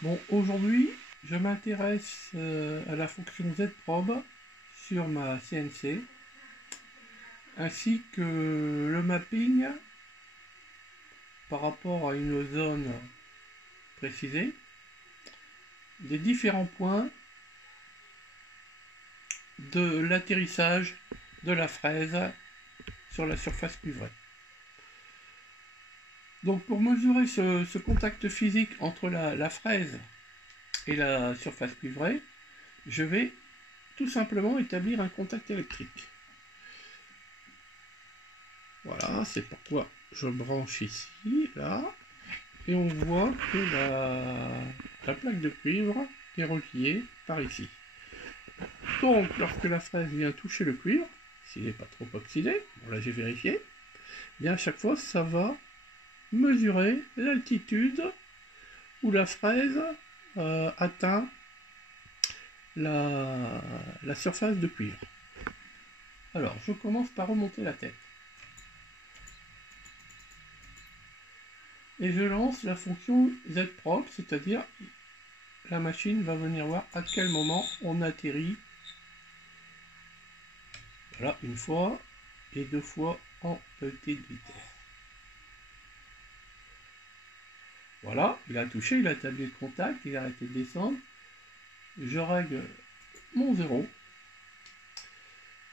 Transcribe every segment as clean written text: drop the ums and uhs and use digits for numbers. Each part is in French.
Bon, aujourd'hui, je m'intéresse à la fonction ZProbe sur ma CNC, ainsi que le mapping par rapport à une zone précisée, des différents points de l'atterrissage de la fraise sur la surface cuivrée. Donc pour mesurer ce contact physique entre la fraise et la surface cuivrée, je vais tout simplement établir un contact électrique. Voilà, c'est pourquoi je branche ici, là, et on voit que la plaque de cuivre est reliée par ici. Donc, lorsque la fraise vient toucher le cuivre, s'il n'est pas trop oxydé, bon là j'ai vérifié, bien à chaque fois ça va mesurer l'altitude où la fraise atteint la surface de cuivre. Alors, je commence par remonter la tête. Et je lance la fonction ZProbe, c'est-à-dire la machine va venir voir à quel moment on atterrit. Voilà, une fois et deux fois en petite vitesse. Voilà, il a touché, il a établi le contact, il a arrêté de descendre. Je règle mon 0.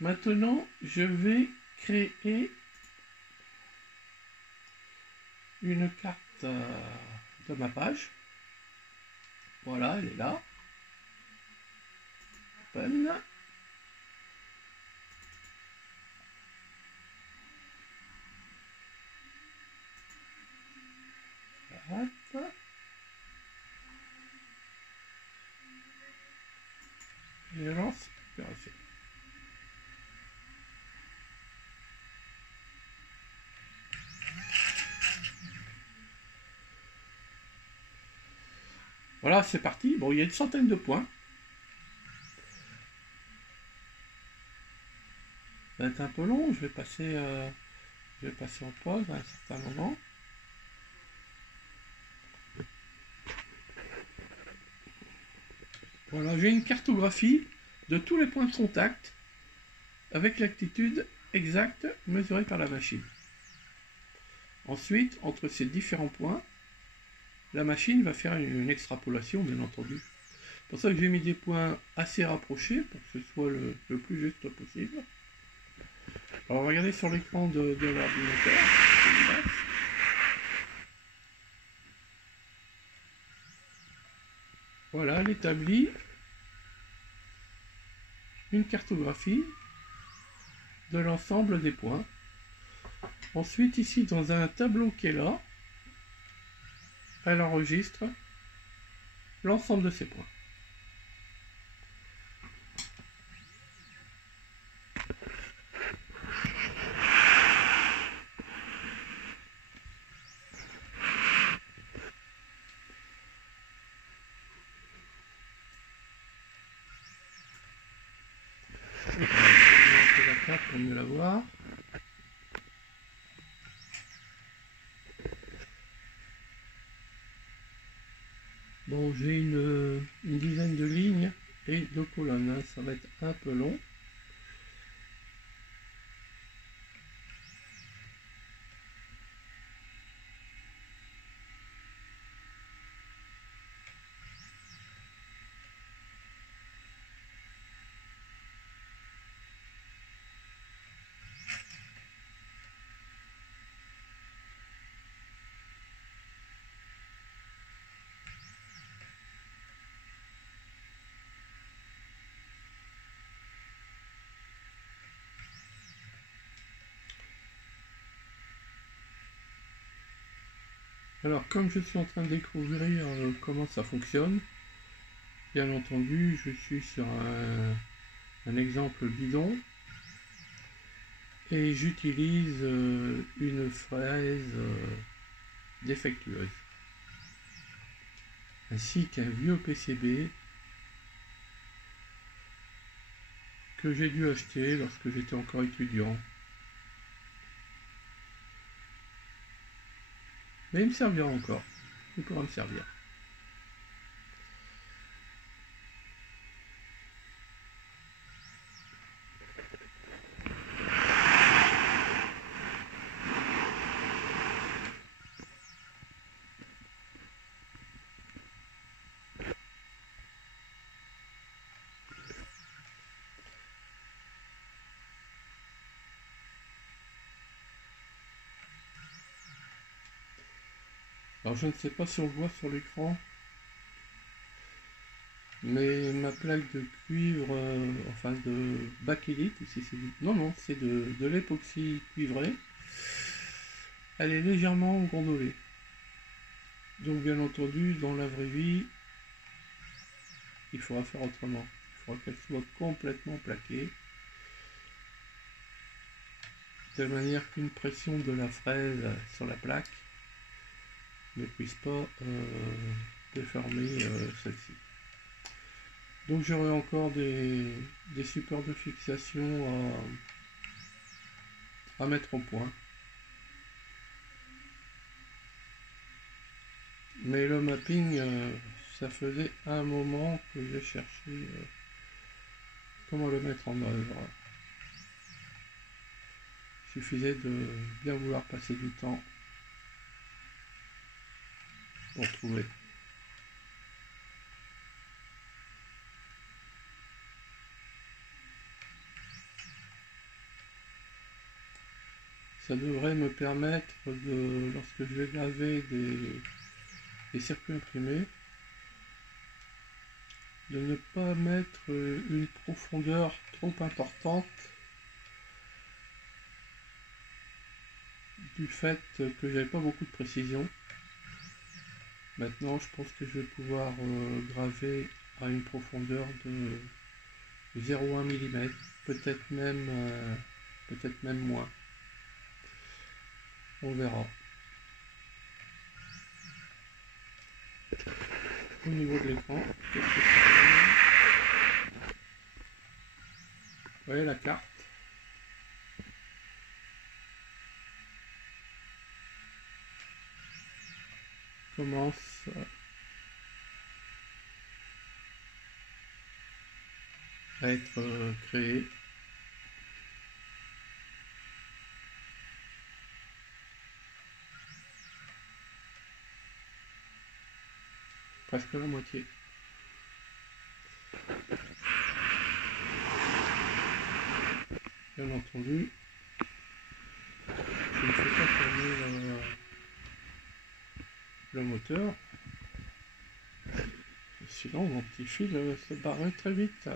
Maintenant, je vais créer une carte de mappage. Voilà, elle est là. Open. Hop. Et je lance l'opération. Voilà, c'est parti. Bon, il y a une centaine de points. Ça va être un peu long. Je vais passer en pause à un certain moment. Voilà, j'ai une cartographie de tous les points de contact avec l'altitude exacte mesurée par la machine. Ensuite, entre ces différents points, la machine va faire une extrapolation, bien entendu. C'est pour ça que j'ai mis des points assez rapprochés pour que ce soit le plus juste possible. Alors regardez sur l'écran de l'ordinateur. Voilà, elle établit une cartographie de l'ensemble des points. Ensuite, ici, dans un tableau qui est là, elle enregistre l'ensemble de ces points. Je vais monter la carte pour mieux la voir. Bon, j'ai une dizaine de lignes et de colonnes, ça va être un peu long. Alors, comme je suis en train de découvrir comment ça fonctionne, bien entendu, je suis sur un exemple bidon et j'utilise une fraise défectueuse, ainsi qu'un vieux PCB que j'ai dû acheter lorsque j'étais encore étudiant. Mais il me servira encore, il pourra me servir. Alors je ne sais pas si on le voit sur l'écran, mais ma plaque de cuivre, enfin de bakélite, ici c'est non non, c'est de l'époxy cuivré, elle est légèrement gondolée. Donc bien entendu, dans la vraie vie, il faudra faire autrement. Il faudra qu'elle soit complètement plaquée, de manière qu'une pression de la fraise sur la plaque ne puisse pas déformer celle-ci. Donc j'aurai encore des supports de fixation à mettre au point. Mais le mapping, ça faisait un moment que j'ai cherché comment le mettre en œuvre. Il suffisait de bien vouloir passer du temps pour trouver. Ça devrait me permettre de, lorsque je vais graver des circuits imprimés, de ne pas mettre une profondeur trop importante du fait que j'avais pas beaucoup de précision. Maintenant je pense que je vais pouvoir graver à une profondeur de 0,1 mm, peut-être même moins. On verra. Au niveau de l'écran, vous voyez la carte. Commence à être créée. Presque la moitié. Bien entendu, je ne fais pas tourner le moteur. Sinon mon petit fil se barrait très vite.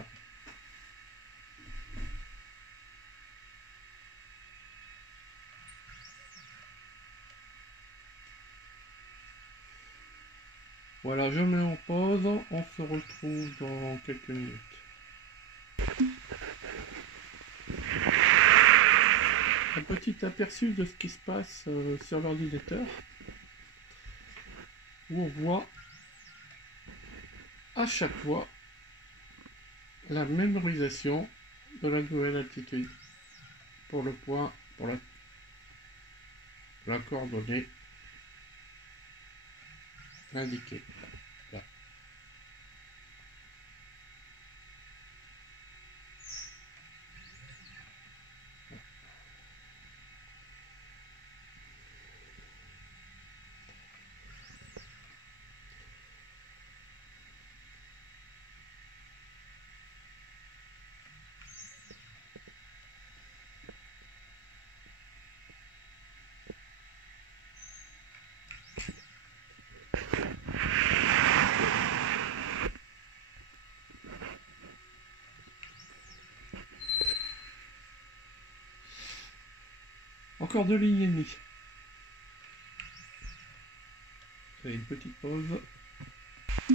Voilà, je mets en pause, on se retrouve dans quelques minutes. Un petit aperçu de ce qui se passe sur l'ordinateur, où on voit à chaque fois la mémorisation de la nouvelle altitude pour le point, pour la coordonnée indiquée. Là. Encore 2 lignes et demie. C'est une petite pause. On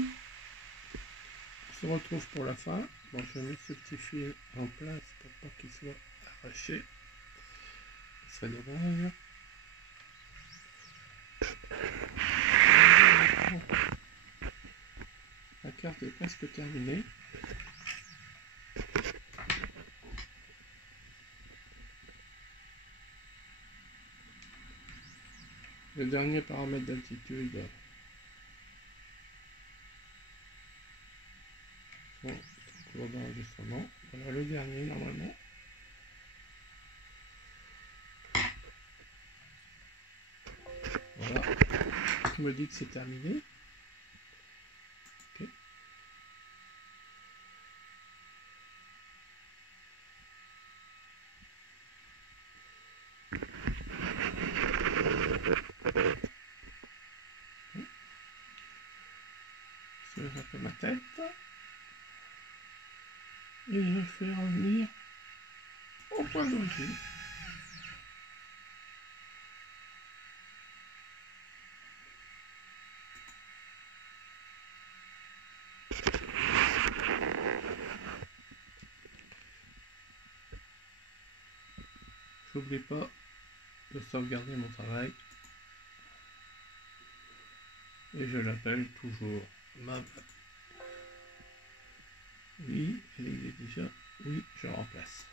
se retrouve pour la fin. Bon, je vais mettre ce petit fil en place pour pas qu'il soit arraché. Ce serait dommage. La carte est presque terminée. Le dernier paramètre d'altitude sont en cours d'enregistrement. Voilà le dernier normalement. Voilà. On me dit que c'est terminé. Okay. Je vais faire ma tête. Et je fais revenir au point d'origine. J'oublie pas de sauvegarder mon travail. Et je l'appelle toujours map. Oui, elle est déjà. Oui, je remplace.